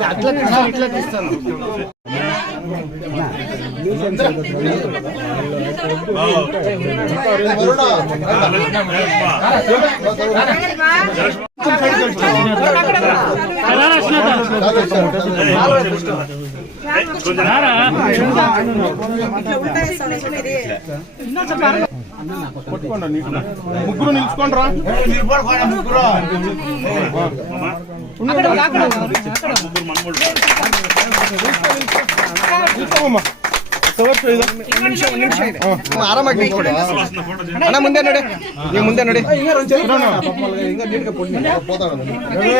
పట్టుకోండి నీట్గా. ముగ్గురు నిలుచుకోండిరా నిల్చోమ్మా. ಕವರ್ ಇದು. ಆರಾಮಾಗಿ ನಿಂತ್ಕೊಳ್ಳಿ. ಅಣ್ಣ ಮುಂದೆ ನೋಡಿ ನೀವು ಮುಂದೆ ನೋಡಿ ಇರೋಣ. ಅಣ್ಣ ಒಂದ್ ನಿಮಿಷ ಒಂದ್ ನಿಮಿಷ ಅಲ್ಲೇ ಫೋಟೋ ಕಿಸ್ಕೊಳ್ಳಿ ನೀಟ್ಗೆ.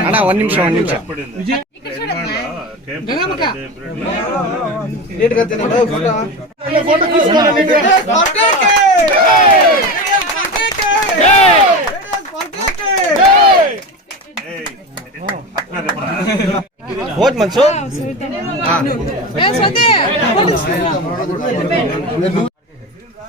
అన్నా వన్ నిమిషం వన్ నిమిషం. ఓట్ మంచు.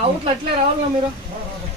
అవుట్లు అట్లే రావాలన్నా మీరు?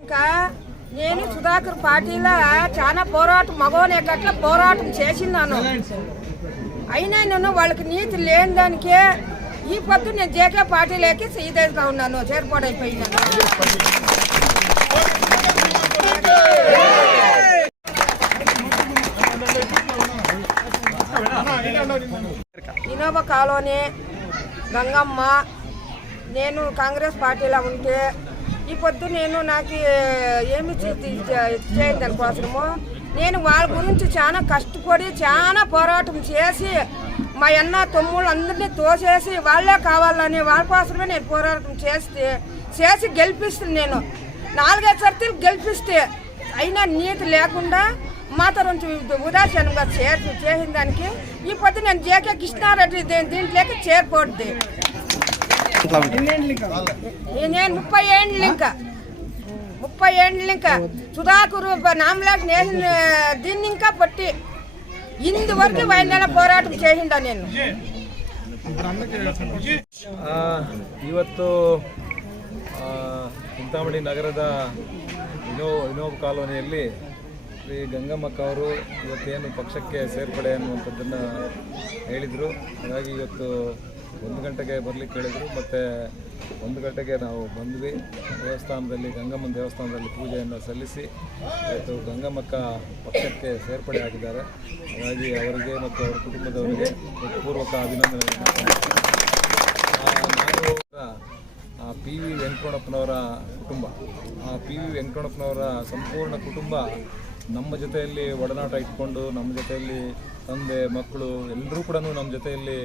ఇంకా నేను సుధాకర్ పార్టీలో చాలా పోరాటం మగోనే గట్ల పోరాటం చేసినాను అయినా నన్ను వాళ్ళకి నీతి లేని దానికే ఈ పొద్దు నేను జేకే పార్టీలోకి సీదేగా ఉన్నాను చేర్పాడైపోయినాను. ఇనోబా కాలనీ గంగమ్మ నేను కాంగ్రెస్ పార్టీలో ఉంటే ఈ పొద్దు నేను నాకు ఏమి చేయదు కోసము? నేను వాళ్ళ గురించి చాలా కష్టపడి చాలా పోరాటం చేసి మా అన్న తమ్ముళ్ళు అందరినీ తోసేసి వాళ్ళే కావాలని వాళ్ళ కోసమే నేను పోరాటం చేస్తే చేసి గెలిపిస్తుంది నేను. నాలుగైదు సర్తీలు గెలిపిస్తే అయినా నీతి లేకుండా మాతరం ఉదాసీనంగా చేర్ చేసిన దానికి ఈ పొద్దు నేను జేకే కృష్ణారెడ్డి దీ- దీంట్లోకి చేరిపోద్ది. నేను ముప్పై ఏండ్లు ఇంకా ముప్పై ఏండ్లు ఇంకా సుధాకరు నామలాకి నేను దీన్ని ఇంకా పట్టి ఇందువరకు వైద్యాల పోరాటం చేసిండా నేను ಆ, ಇವತ್ತು ಆ, ಚಿಂತಾಮಣಿ ನಗರದ ವಿನೋ ವಿನೋಬ್ ಕಾಲೋನಿಯಲ್ಲಿ ಶ್ರೀ ಗಂಗಮ್ಮಕ್ಕ ಅವರು ಇವತ್ತೇನು ಪಕ್ಷಕ್ಕೆ ಸೇರ್ಪಡೆ ಅನ್ನುವಂಥದ್ದನ್ನು ಹೇಳಿದರು ಹಾಗಾಗಿ ಇವತ್ತು ಒಂದು ಗಂಟೆಗೆ ಬರಲಿಕ್ಕೆ ಹೇಳಿದರು ಮತ್ತು ಒಂದು ಗಂಟೆಗೆ ನಾವು ಬಂದ್ವಿ. ದೇವಸ್ಥಾನದಲ್ಲಿ, ಗಂಗಮ್ಮನ ದೇವಸ್ಥಾನದಲ್ಲಿ ಪೂಜೆಯನ್ನು ಸಲ್ಲಿಸಿ, ಇವತ್ತು ಗಂಗಮ್ಮಕ್ಕ ಪಕ್ಷಕ್ಕೆ ಸೇರ್ಪಡೆ ಆಗಿದ್ದಾರೆ. ಹಾಗಾಗಿ ಅವರಿಗೆ ಮತ್ತು ಅವರ ಕುಟುಂಬದವರಿಗೆ ಪೂರ್ವಕ ಅಭಿನಂದನೆಗಳನ್ನು ಆ ಪಿ ವಿ ವೆಂಕಟಪ್ಪನವರ ಕುಟುಂಬ, ಆ ಪಿ ವಿ ವೆಂಕಟಪ್ಪನವರ ಸಂಪೂರ್ಣ ಕುಟುಂಬ ನಮ್ಮ ಜೊತೆಯಲ್ಲಿ ಒಡನಾಟ ಇಟ್ಕೊಂಡು, ನಮ್ಮ ಜೊತೆಯಲ್ಲಿ ತಂದೆ ಮಕ್ಕಳು ಎಲ್ಲರೂ ಕೂಡ ನಮ್ಮ ಜೊತೆಯಲ್ಲಿ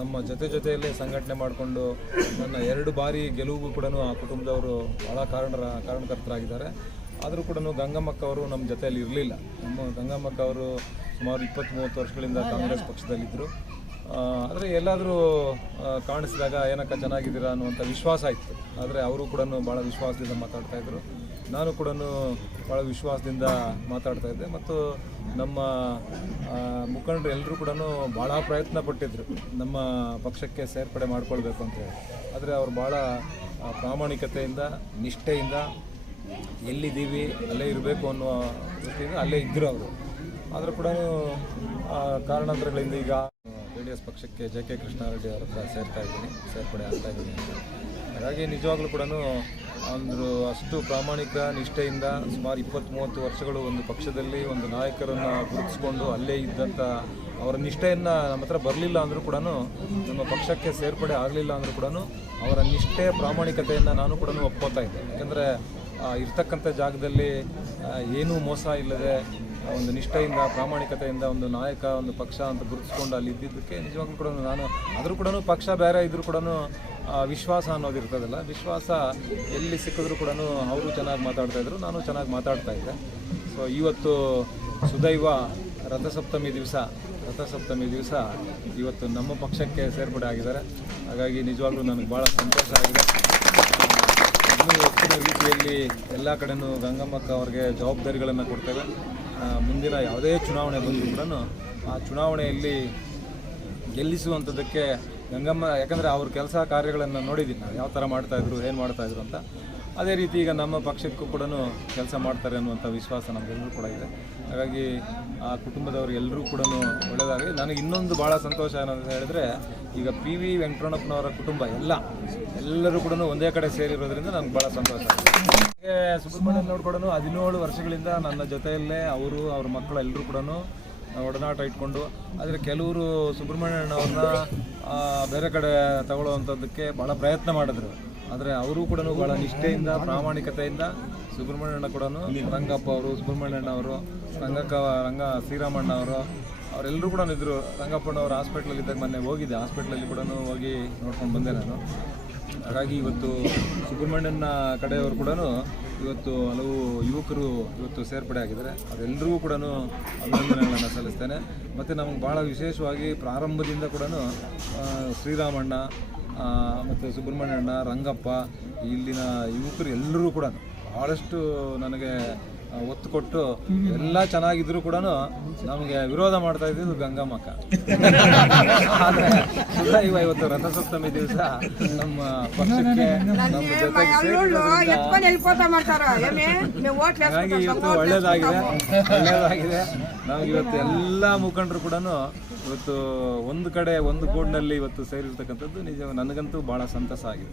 ನಮ್ಮ ಜೊತೆ ಜೊತೆಯಲ್ಲಿ ಸಂಘಟನೆ ಮಾಡಿಕೊಂಡು ನನ್ನ ಎರಡು ಬಾರಿ ಗೆಲುವಿಗೂ ಕೂಡ ಆ ಕುಟುಂಬದವರು ಭಾಳ ಕಾರಣರ ಕಾರಣಕರ್ತರಾಗಿದ್ದಾರೆ. ಆದರೂ ಕೂಡ ಗಂಗಮ್ಮಕ್ಕವರು ನಮ್ಮ ಜೊತೆಯಲ್ಲಿ ಇರಲಿಲ್ಲ. ನಮ್ಮ ಗಂಗಮ್ಮಕ್ಕವರು ಸುಮಾರು ಇಪ್ಪತ್ತ್ ಮೂವತ್ತು ವರ್ಷಗಳಿಂದ ಕಾಂಗ್ರೆಸ್ ಪಕ್ಷದಲ್ಲಿದ್ದರು. ಆದರೆ ಎಲ್ಲಾದರೂ ಕಾಣಿಸಿದಾಗ ಏನಕ್ಕ ಚೆನ್ನಾಗಿದ್ದೀರಾ? ಅನ್ನುವಂಥ ವಿಶ್ವಾಸ ಇತ್ತು. ಆದರೆ ಅವರು ಕೂಡ ಭಾಳ ವಿಶ್ವಾಸದಿಂದ ಮಾತಾಡ್ತಾ ಇದ್ರು. ನಾನು ಕೂಡ ಭಾಳ ವಿಶ್ವಾಸದಿಂದ ಮಾತಾಡ್ತಾ ಇದ್ದೆ ಮತ್ತು ನಮ್ಮ ಮುಖಂಡರು ಎಲ್ಲರೂ ಕೂಡ ಭಾಳ ಪ್ರಯತ್ನ ಪಟ್ಟಿದ್ರು ನಮ್ಮ ಪಕ್ಷಕ್ಕೆ ಸೇರ್ಪಡೆ ಮಾಡಿಕೊಳ್ಬೇಕು ಅಂತ ಹೇಳಿ. ಆದರೆ ಅವರು ಭಾಳ ಪ್ರಾಮಾಣಿಕತೆಯಿಂದ, ನಿಷ್ಠೆಯಿಂದ ಎಲ್ಲಿದ್ದೀವಿ, ಅಲ್ಲೇ ಇರಬೇಕು ಅನ್ನುವ ದೃಷ್ಟಿಯಿಂದ ಅಲ್ಲೇ ಇದ್ದರು ಅವರು. ಆದರೂ ಕೂಡ ಕಾರಣಾಂತರಗಳಿಂದ ಈಗ ಜೆ ಡಿ ಎಸ್ ಪಕ್ಷಕ್ಕೆ ಜೆ ಕೆ ಕೃಷ್ಣಾರೆಡ್ಡಿ ಅವರ ಹತ್ರ ಸೇರ್ತಾ ಇದ್ದೀನಿ, ಸೇರ್ಪಡೆ ಆಗ್ತಾ ಇದ್ದೀನಿ ಹಾಗಾಗಿ ನಿಜವಾಗ್ಲೂ ಕೂಡ ಅಂದರು ಅಷ್ಟು ಪ್ರಾಮಾಣಿಕ ನಿಷ್ಠೆಯಿಂದ ಸುಮಾರು ಇಪ್ಪತ್ತು ಮೂವತ್ತು ವರ್ಷಗಳು ಒಂದು ಪಕ್ಷದಲ್ಲಿ ಒಂದು ನಾಯಕರನ್ನು ಗುರುತಿಸ್ಕೊಂಡು ಅಲ್ಲೇ ಇದ್ದಂಥ ಅವರ ನಿಷ್ಠೆಯನ್ನು ನಮ್ಮ ಹತ್ರ ಬರಲಿಲ್ಲ ಅಂದರೂ ಕೂಡ ನಮ್ಮ ಪಕ್ಷಕ್ಕೆ ಸೇರ್ಪಡೆ ಆಗಲಿಲ್ಲ ಅಂದರೂ ಕೂಡ ಅವರ ನಿಷ್ಠೆ ಪ್ರಾಮಾಣಿಕತೆಯನ್ನು ನಾನು ಕೂಡ ಒಪ್ಕೋತಾ ಇದ್ದೆ. ಯಾಕಂದರೆ ಇರ್ತಕ್ಕಂಥ ಜಾಗದಲ್ಲಿ ಏನೂ ಮೋಸ ಇಲ್ಲದೆ ಒಂದು ನಿಷ್ಠೆಯಿಂದ, ಪ್ರಾಮಾಣಿಕತೆಯಿಂದ ಒಂದು ನಾಯಕ, ಒಂದು ಪಕ್ಷ ಅಂತ ಗುರುತಿಸ್ಕೊಂಡು ಅಲ್ಲಿ ಇದ್ದಿದ್ದಕ್ಕೆ ನಿಜವಾಗ್ಲೂ ಕೂಡ ನಾನು ಆದರೂ ಕೂಡ ಪಕ್ಷ ಬೇರೆ ಇದ್ರೂ ಕೂಡ ವಿಶ್ವಾಸ ಅನ್ನೋದು ಇರ್ತದಲ್ಲ, ವಿಶ್ವಾಸ ಎಲ್ಲಿ ಸಿಕ್ಕಿದ್ರು ಕೂಡ ಅವರು ಚೆನ್ನಾಗಿ ಮಾತಾಡ್ತಾ ಇದ್ರು, ನಾನು ಚೆನ್ನಾಗಿ ಮಾತಾಡ್ತಾ ಇದ್ದೆ. ಸೊ ಇವತ್ತು ಸುದೈವ ರಥಸಪ್ತಮಿ ದಿವಸ ರಥಸಪ್ತಮಿ ದಿವಸ ಇವತ್ತು ನಮ್ಮ ಪಕ್ಷಕ್ಕೆ ಸೇರ್ಪಡೆ ಆಗಿದ್ದಾರೆ. ಹಾಗಾಗಿ ನಿಜವಾಗ್ಲೂ ನನಗೆ ಭಾಳ ಸಂತೋಷ ಆಗಿದೆ. ಇನ್ನೂ ಹೆಚ್ಚಿನ ರೀತಿಯಲ್ಲಿ ಎಲ್ಲ ಕಡೆನೂ ಗಂಗಮ್ಮಕ್ಕ ಅವ್ರಿಗೆ ಜವಾಬ್ದಾರಿಗಳನ್ನು ಕೊಡ್ತೇವೆ. ಮುಂದಿನ ಯಾವುದೇ ಚುನಾವಣೆ ಬಂದರೂ ಕೂಡ ಆ ಚುನಾವಣೆಯಲ್ಲಿ ಗೆಲ್ಲಿಸುವಂಥದ್ದಕ್ಕೆ ಗಂಗಮ್ಮ, ಯಾಕಂದರೆ ಅವ್ರ ಕೆಲಸ ಕಾರ್ಯಗಳನ್ನು ನೋಡಿದ್ದೀನಿ ನಾವು ಯಾವ ಥರ ಮಾಡ್ತಾಯಿದ್ರು ಏನು ಮಾಡ್ತಾಯಿದ್ರು ಅಂತ. ಅದೇ ರೀತಿ ಈಗ ನಮ್ಮ ಪಕ್ಷಕ್ಕೂ ಕೂಡ ಕೆಲಸ ಮಾಡ್ತಾರೆ ಅನ್ನುವಂಥ ವಿಶ್ವಾಸ ನಮಗೆಲ್ಲರೂ ಕೂಡ ಇದೆ. ಹಾಗಾಗಿ ಆ ಕುಟುಂಬದವರು ಎಲ್ಲರೂ ಕೂಡ ಒಳ್ಳೆಯದಾಗಿ ನನಗೆ ಇನ್ನೊಂದು ಭಾಳ ಸಂತೋಷ ಏನಂತ ಹೇಳಿದ್ರೆ ಈಗ ಪಿ ವಿ ವೆಂಕಟರಣಪ್ಪನವರ ಕುಟುಂಬ ಎಲ್ಲ, ಎಲ್ಲರೂ ಕೂಡ ಒಂದೇ ಕಡೆ ಸೇರಿರೋದ್ರಿಂದ ನನಗೆ ಭಾಳ ಸಂತೋಷ ಆಗಿದೆ ಸುಬ್ರಹ್ಮಣ್ಯನ್ ನೋಡ್ಕೊಡೋನು ಹದಿನೇಳು ವರ್ಷಗಳಿಂದ ನನ್ನ ಜೊತೆಯಲ್ಲೇ ಅವರು, ಅವ್ರ ಮಕ್ಕಳು ಎಲ್ಲರೂ ಕೂಡ ಒಡನಾಟ ಇಟ್ಕೊಂಡು, ಆದರೆ ಕೆಲವರು ಸುಬ್ರಹ್ಮಣ್ಯಣ್ಣವ್ರನ್ನ ಬೇರೆ ಕಡೆ ತಗೊಳ್ಳುವಂಥದ್ದಕ್ಕೆ ಭಾಳ ಪ್ರಯತ್ನ ಮಾಡಿದ್ರು. ಆದರೆ ಅವರು ಕೂಡ ಭಾಳ ನಿಷ್ಠೆಯಿಂದ, ಪ್ರಾಮಾಣಿಕತೆಯಿಂದ ಸುಬ್ರಹ್ಮಣ್ಯಣ್ಣ ಕೂಡ ರಂಗಪ್ಪ ಅವರು ಸುಬ್ರಹ್ಮಣ್ಯಣ್ಣ ಅವರು ರಂಗಕ್ಕ, ರಂಗ ಶ್ರೀರಾಮಣ್ಣ ಅವರು ಅವರೆಲ್ಲರೂ ಕೂಡ ಇದ್ದರು ಅವ್ರ ಹಾಸ್ಪಿಟ್ಲಲ್ಲಿ ಇದ್ದಾಗ ಮೊನ್ನೆ ಹೋಗಿದ್ದೆ. ಹಾಸ್ಪಿಟ್ಲಲ್ಲಿ ಕೂಡ ಹೋಗಿ ನೋಡ್ಕೊಂಡು ಬಂದೆ ನಾನು. ಹಾಗಾಗಿ ಇವತ್ತು ಸುಬ್ರಹ್ಮಣ್ಯನ ಕಡೆಯವರು ಕೂಡ ಇವತ್ತು ಹಲವು ಯುವಕರು ಇವತ್ತು ಸೇರ್ಪಡೆ ಆಗಿದ್ದಾರೆ. ಅವರೆಲ್ಲರಿಗೂ ಕೂಡ ಅಭಿನಂದನೆಗಳನ್ನು ಸಲ್ಲಿಸ್ತೇನೆ. ಮತ್ತು ನಮಗೆ ಭಾಳ ವಿಶೇಷವಾಗಿ ಪ್ರಾರಂಭದಿಂದ ಕೂಡ ಶ್ರೀರಾಮಣ್ಣ ಮತ್ತು ಸುಬ್ರಹ್ಮಣ್ಯಣ್ಣ, ರಂಗಪ್ಪ, ಇಲ್ಲಿನ ಯುವಕರು ಎಲ್ಲರೂ ಕೂಡ ಭಾಳಷ್ಟು ನನಗೆ ಒತ್ತು ಕೊಟ್ಟು ಎಲ್ಲ ಚೆನ್ನಾಗಿದ್ರು ಕೂಡ ನಮಗೆ ವಿರೋಧ ಮಾಡ್ತಾ ಇದ್ದಿದ್ದು ಗಂಗಮ್ಮಕ್ಕ. ಆದ್ರೆ ಇವತ್ತು ರಥಸಪ್ತಮಿ ದಿವಸ ನಮ್ಮ ಪಕ್ಷಕ್ಕೆ ನಮ್ಮ ಜೊತೆಗೆ ಇವತ್ತು ಒಳ್ಳೇದಾಗಿದೆ ಒಳ್ಳೇದಾಗಿದೆ. ನಮ್ಗೆ ಇವತ್ತು ಎಲ್ಲ ಮುಖಂಡರು ಕೂಡ ಇವತ್ತು ಒಂದು ಕಡೆ ಒಂದು ಕೋಡ್ನಲ್ಲಿ ಇವತ್ತು ಸೇರಿರ್ತಕ್ಕಂಥದ್ದು ನಿಜ ನನಗಂತೂ ಬಹಳ ಸಂತಸ ಆಗಿದೆ.